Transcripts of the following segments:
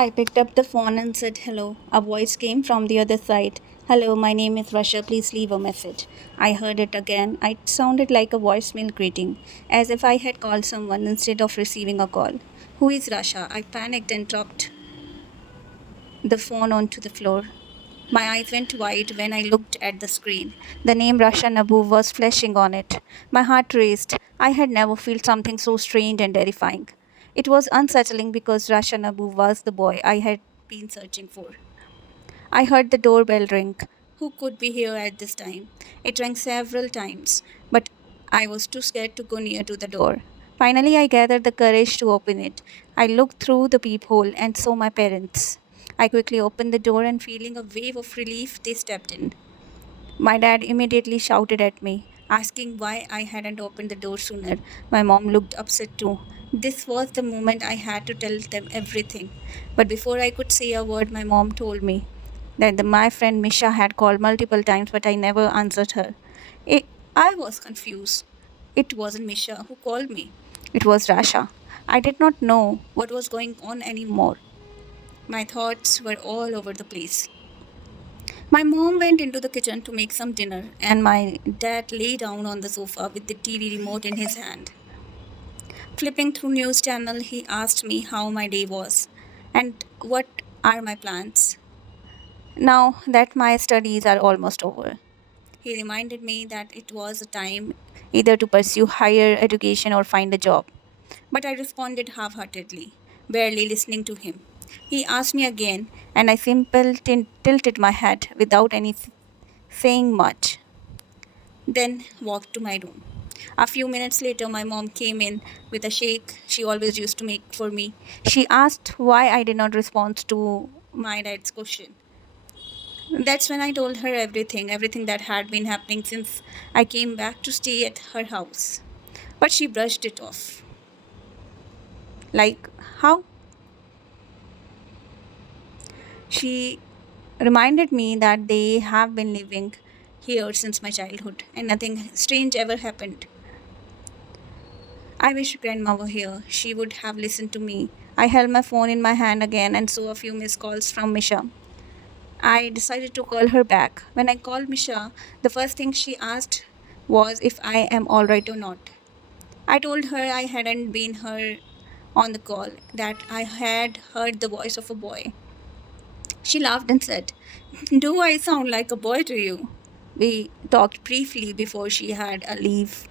I picked up the phone and said hello. A voice came from the other side. Hello, my name is Russia. Please leave a message. I heard it again. It sounded like a voicemail greeting, as if I had called someone instead of receiving a call. Who is Russia? I panicked and dropped the phone onto the floor. My eyes went wide when I looked at the screen. The name Russia Nabu was flashing on it. My heart raced. I had never felt something so strange and terrifying. It was unsettling because Russia Nabu was the boy I had been searching for. I heard the doorbell ring. Who could be here at this time? It rang several times, but I was too scared to go near to the door. Finally, I gathered the courage to open it. I looked through the peephole and saw my parents. I quickly opened the door and, feeling a wave of relief, they stepped in. My dad immediately shouted at me, asking why I hadn't opened the door sooner. My mom looked upset too. This was the moment I had to tell them everything. But before I could say a word, my mom told me that my friend Misha had called multiple times, but I never answered her. It, I was confused. It wasn't Misha who called me, it was Rasha. I did not know what was going on anymore. My thoughts were all over the place. My mom went into the kitchen to make some dinner, and my dad lay down on the sofa with the TV remote in his hand. Flipping through news channel, he asked me how my day was and what are my plans now that my studies are almost over. He reminded me that it was a time either to pursue higher education or find a job. But I responded half heartedly, barely listening to him. He asked me again, and I simply tilted my head without any saying much, then walked to my room. A few minutes later, my mom came in with a shake she always used to make for me. She asked why I did not respond to my dad's question. That's when I told her everything that had been happening since I came back to stay at her house. But she brushed it off. Like, how? She reminded me that they have been living here since my childhood and nothing strange ever happened. I wish grandma were here. She would have listened to me. I held my phone in my hand again and saw a few missed calls from Misha. I decided to call her back. When I called Misha, the first thing she asked was if I am alright or not. I told her I hadn't been her on the call, that I had heard the voice of a boy. She laughed and said, do I sound like a boy to you? We talked briefly before she had a leave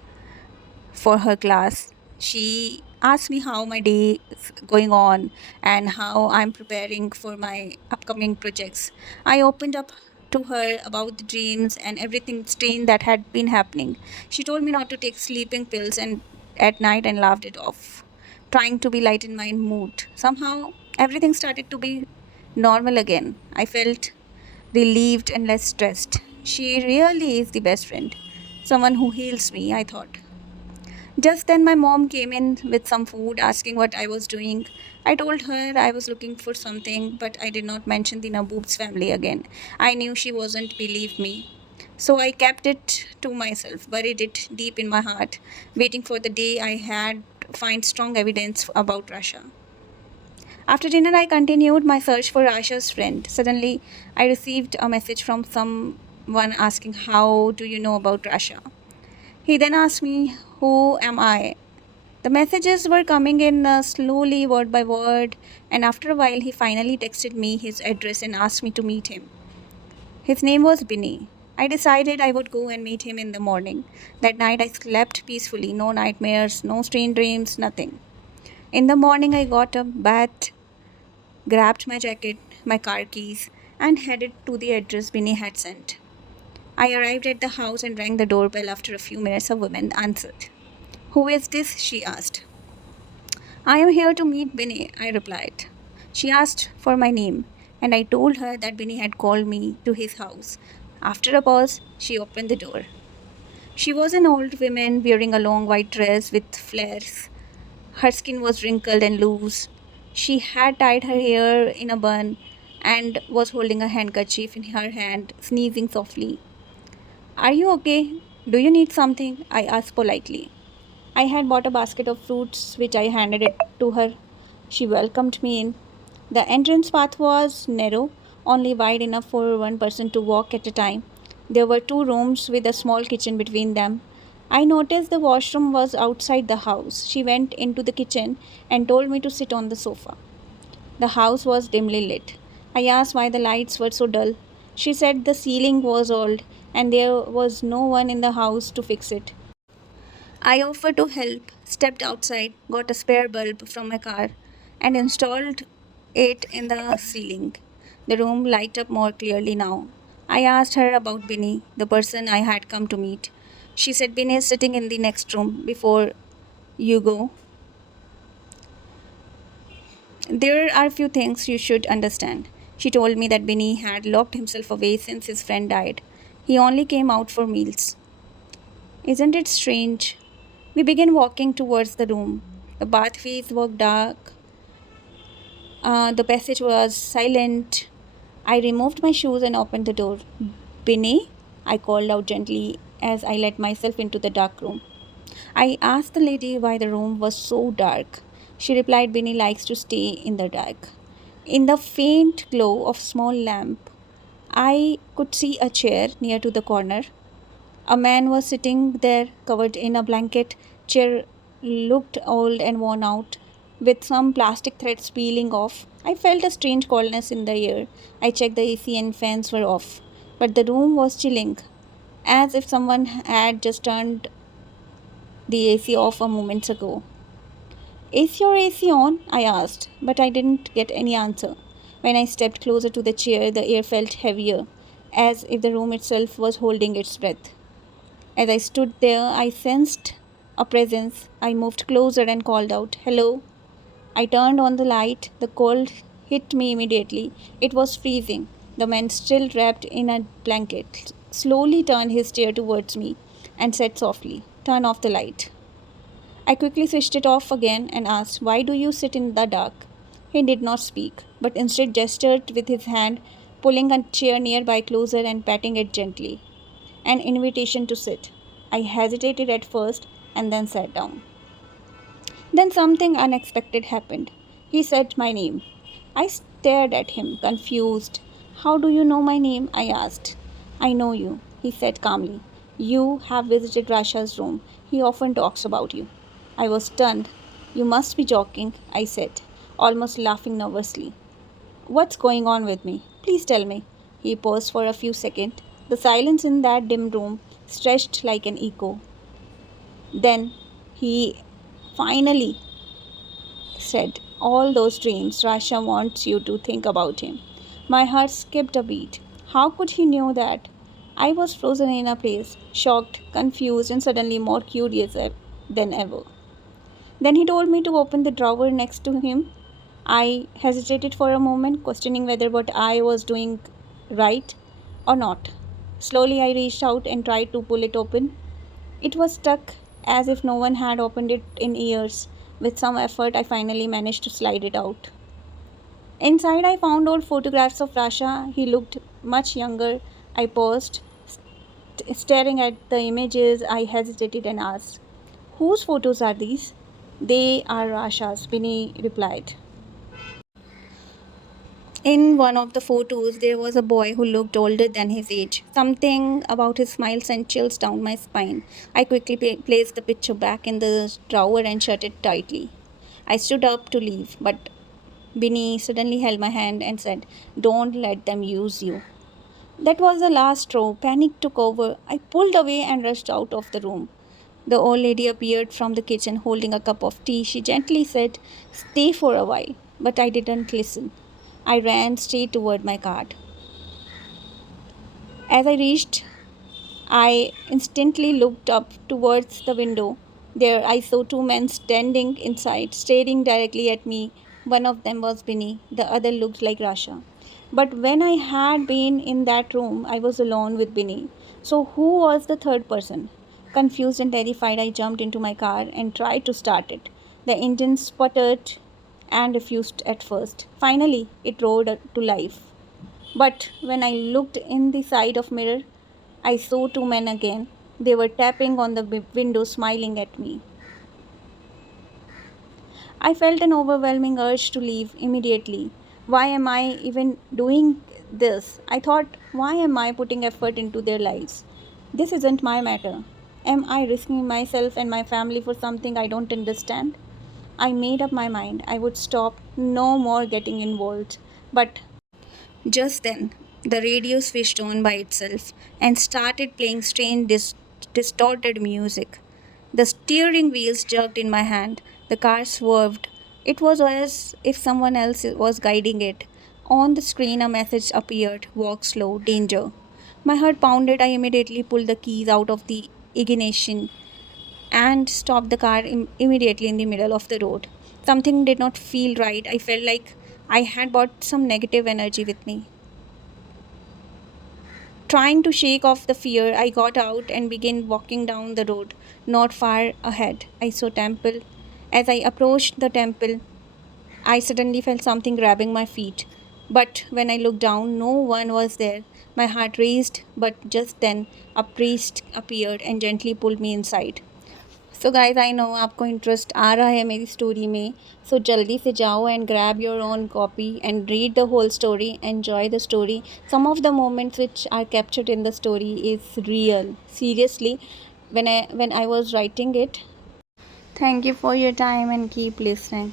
for her class. She asked me how my day is going on and how I'm preparing for my upcoming projects. I opened up to her about the dreams and everything strange that had been happening. She told me not to take sleeping pills and at night and laughed it off, trying to be light in my mood. Somehow everything started to be normal again. I felt relieved and less stressed. She really is the best friend. Someone who heals me, I thought. Just then, my mom came in with some food, asking what I was doing. I told her I was looking for something, but I did not mention the Naboob's family again. I knew she wasn't believe me. So I kept it to myself, buried it deep in my heart, waiting for the day I had find strong evidence about Russia. After dinner, I continued my search for Rasha's friend. Suddenly, I received a message from someone asking, how do you know about Rasha? He then asked me, who am I? The messages were coming in slowly, word by word, and after a while, he finally texted me his address and asked me to meet him. His name was Binny. I decided I would go and meet him in the morning. That night, I slept peacefully, no nightmares, no strange dreams, nothing. In the morning, I got up, bathed, grabbed my jacket, my car keys, and headed to the address Binny had sent. I arrived at the house and rang the doorbell. After a few minutes, a woman answered. Who is this? She asked. I am here to meet Binny, I replied. She asked for my name, and I told her that Binny had called me to his house. After a pause, she opened the door. She was an old woman wearing a long white dress with flares. Her skin was wrinkled and loose. She had tied her hair in a bun and was holding a handkerchief in her hand, sneezing softly. Are you okay? Do you need something? I asked politely. I had bought a basket of fruits which I handed it to her. She welcomed me in. The entrance path was narrow, only wide enough for one person to walk at a time. There were two rooms with a small kitchen between them. I noticed the washroom was outside the house. She went into the kitchen and told me to sit on the sofa. The house was dimly lit. I asked why the lights were so dull. She said the ceiling was old and there was no one in the house to fix it. I offered to help, stepped outside, got a spare bulb from my car, and installed it in the ceiling. The room lighted up more clearly now. I asked her about Binny, the person I had come to meet. She said Binny is sitting in the next room. Before you go, there are a few things you should understand. She told me that Binny had locked himself away since his friend died. He only came out for meals. Isn't it strange? We began walking towards the room. The pathways were dark. The passage was silent. I removed my shoes and opened the door. Binny, I called out gently as I let myself into the dark room. I asked the lady why the room was so dark. She replied Binny likes to stay in the dark. In the faint glow of small lamp, I could see a chair near to the corner. A man was sitting there covered in a blanket. Chair looked old and worn out, with some plastic threads peeling off. I felt a strange coldness in the air. I checked the AC and fans were off, but the room was chilling, as if someone had just turned the AC off a moment ago. Is your AC on? I asked, but I didn't get any answer. When I stepped closer to the chair, the air felt heavier, as if the room itself was holding its breath. As I stood there, I sensed a presence. I moved closer and called out, "Hello." I turned on the light. The cold hit me immediately. It was freezing. The man, still wrapped in a blanket, slowly turned his chair towards me and said softly, "Turn off the light." I quickly switched it off again and asked, "Why do you sit in the dark?" He did not speak, but instead gestured with his hand, pulling a chair nearby closer and patting it gently. An invitation to sit. I hesitated at first and then sat down. Then something unexpected happened. He said my name. I stared at him, confused. "How do you know my name?" I asked. "I know you," he said calmly. "You have visited Rasha's room. He often talks about you." I was stunned. "You must be joking," I said, almost laughing nervously. "What's going on with me? Please tell me." He paused for a few seconds. The silence in that dim room stretched like an echo. Then he finally said, "All those dreams, Rasha wants you to think about him." My heart skipped a beat. How could he know that? I was frozen in a place, shocked, confused, and suddenly more curious than ever. Then he told me to open the drawer next to him. I hesitated for a moment, questioning whether what I was doing right or not. Slowly, I reached out and tried to pull it open. It was stuck, as if no one had opened it in years. With some effort, I finally managed to slide it out. Inside, I found old photographs of Rasha. He looked much younger. I paused, staring at the images. I hesitated and asked, "Whose photos are these?" "They are Rasha's," Binny replied. In one of the photos, there was a boy who looked older than his age. Something about his smile sent chills down my spine. I quickly placed the picture back in the drawer and shut it tightly. I stood up to leave, but Binny suddenly held my hand and said, "Don't let them use you." That was the last straw. Panic took over. I pulled away and rushed out of the room. The old lady appeared from the kitchen holding a cup of tea. She gently said, "Stay for a while." But I didn't listen. I ran straight toward my cart. As I reached, I instantly looked up towards the window. There I saw two men standing inside, staring directly at me. One of them was Binny, the other looked like Rasha. But when I had been in that room, I was alone with Binny. So who was the third person? Confused and terrified, I jumped into my car and tried to start it. The engine sputtered and refused at first. Finally, it roared to life. But when I looked in the side of mirror, I saw two men again. They were tapping on the window, smiling at me. I felt an overwhelming urge to leave immediately. Why am I even doing this? I thought, why am I putting effort into their lives? This isn't my matter. Am I risking myself and my family for something I don't understand? I made up my mind I would stop, no more getting involved. But just then, the radio switched on by itself and started playing strange, distorted music. The steering wheels jerked in my hand. The car swerved. It was as if someone else was guiding it. On the screen, a message appeared: walk slow, danger. My heart pounded. I immediately pulled the keys out of the ignition and stopped the car immediately in the middle of the road. Something did not feel right. I felt like I had brought some negative energy with me. Trying to shake off the fear, I got out and began walking down the road. Not far ahead, I saw temple. As I approached the temple, I suddenly felt something grabbing my feet. But when I looked down, no one was there. My heart raced, but just then a priest appeared and gently pulled me inside. So guys I know आपको interest आ रहा है मेरी story में so जल्दी से जाओ and grab your own copy and read the whole story enjoy the story some of the moments which are captured in the story is real seriously when I was writing it. Thank you for your time and keep listening.